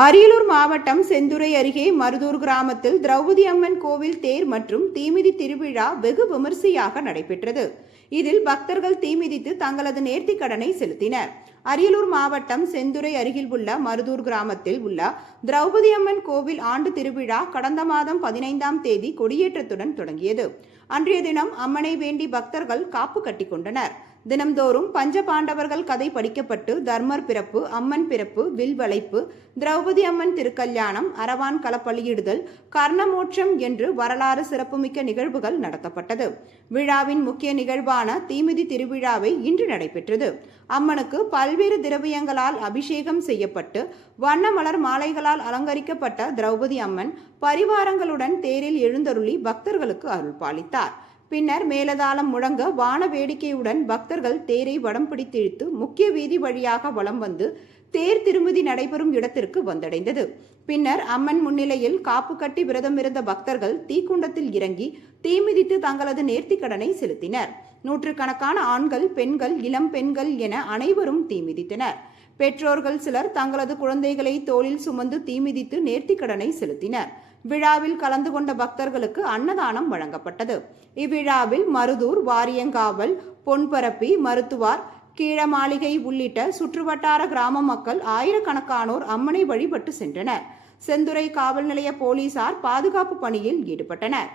அரியலூர் மாவட்டம் செந்துறை அருகே மருதூர் கிராமத்தில் திரௌபதி அம்மன் கோவில் தேர் மற்றும் தீமிதி திருவிழா வெகு விமரிசையாக நடைபெற்றது. இதில் பக்தர்கள் தீமிதித்து தங்களது நேர்த்திக் கடனை செலுத்தினர். அரியலூர் மாவட்டம் செந்துறை அருகில் உள்ள மருதூர் கிராமத்தில் உள்ள திரௌபதி அம்மன் கோவில் ஆண்டு திருவிழா கடந்த மாதம் பதினைந்தாம் தேதி கொடியேற்றத்துடன் தொடங்கியது. அன்றைய தினம் அம்மனை வேண்டி பக்தர்கள் காப்பு கட்டி கொண்டனர் தினம்தோறும் பஞ்ச பாண்டவர்கள் கதை படிக்கப்பட்டு தர்மர் பிறப்பு அம்மன் பிறப்பு வில் வளைப்பு திரௌபதி அம்மன் திருக்கல்யாணம் அரவான் களப்பலியிடுதல் கர்ணமோட்சம் என்று வரலாறு சிறப்புமிக்க நிகழ்வுகள் நடத்தப்பட்டது. விழாவின் முக்கிய நிகழ்வான தீமிதி திருவிழாவை இன்று நடைபெற்றது. அம்மனுக்கு பல்வேறு திரவியங்களால் அபிஷேகம் செய்யப்பட்டு வண்ண மலர் மாலைகளால் அலங்கரிக்கப்பட்ட திரௌபதி அம்மன் பரிவாரங்களுடன் தேரில் எழுந்தருளி பக்தர்களுக்கு அருள் பாலித்தார் பின்னர் மேலதாளம் முழங்க வான வேடிக்கையுடன் பக்தர்கள் தேரை வடம் பிடித்திழுத்து முக்கிய வீதி வழியாக வலம் வந்து தேர் திருமதி நடைபெறும் இடத்திற்கு வந்தடைந்தது. பின்னர் அம்மன் முன்னிலையில் காப்பு கட்டி விரதம் இருந்த பக்தர்கள் தீக்குண்டத்தில் இறங்கி தீமிதித்து தங்களது நேர்த்திக்கடனை செலுத்தினர். நூற்றுக்கணக்கான ஆண்கள் பெண்கள் இளம் பெண்கள் என அனைவரும் தீமிதித்தனர் பெற்றோர்கள் சிலர் தங்களது குழந்தைகளை தோளில் சுமந்து தீமிதித்து நேர்த்திக்கடனை செலுத்தினர். விழாவில் கலந்து கொண்ட பக்தர்களுக்கு அன்னதானம் வழங்கப்பட்டது. இவ்விழாவில் மருதூர் வாரியங்காவல் பொன்பரப்பி மருத்துவார் கீழமாளிகை உள்ளிட்ட சுற்றுவட்டார கிராம மக்கள் ஆயிரக்கணக்கானோர் அம்மனை வழிபட்டு சென்றனர். செந்துறை காவல் நிலைய போலீசார் பாதுகாப்பு பணியில் ஈடுபட்டனர்.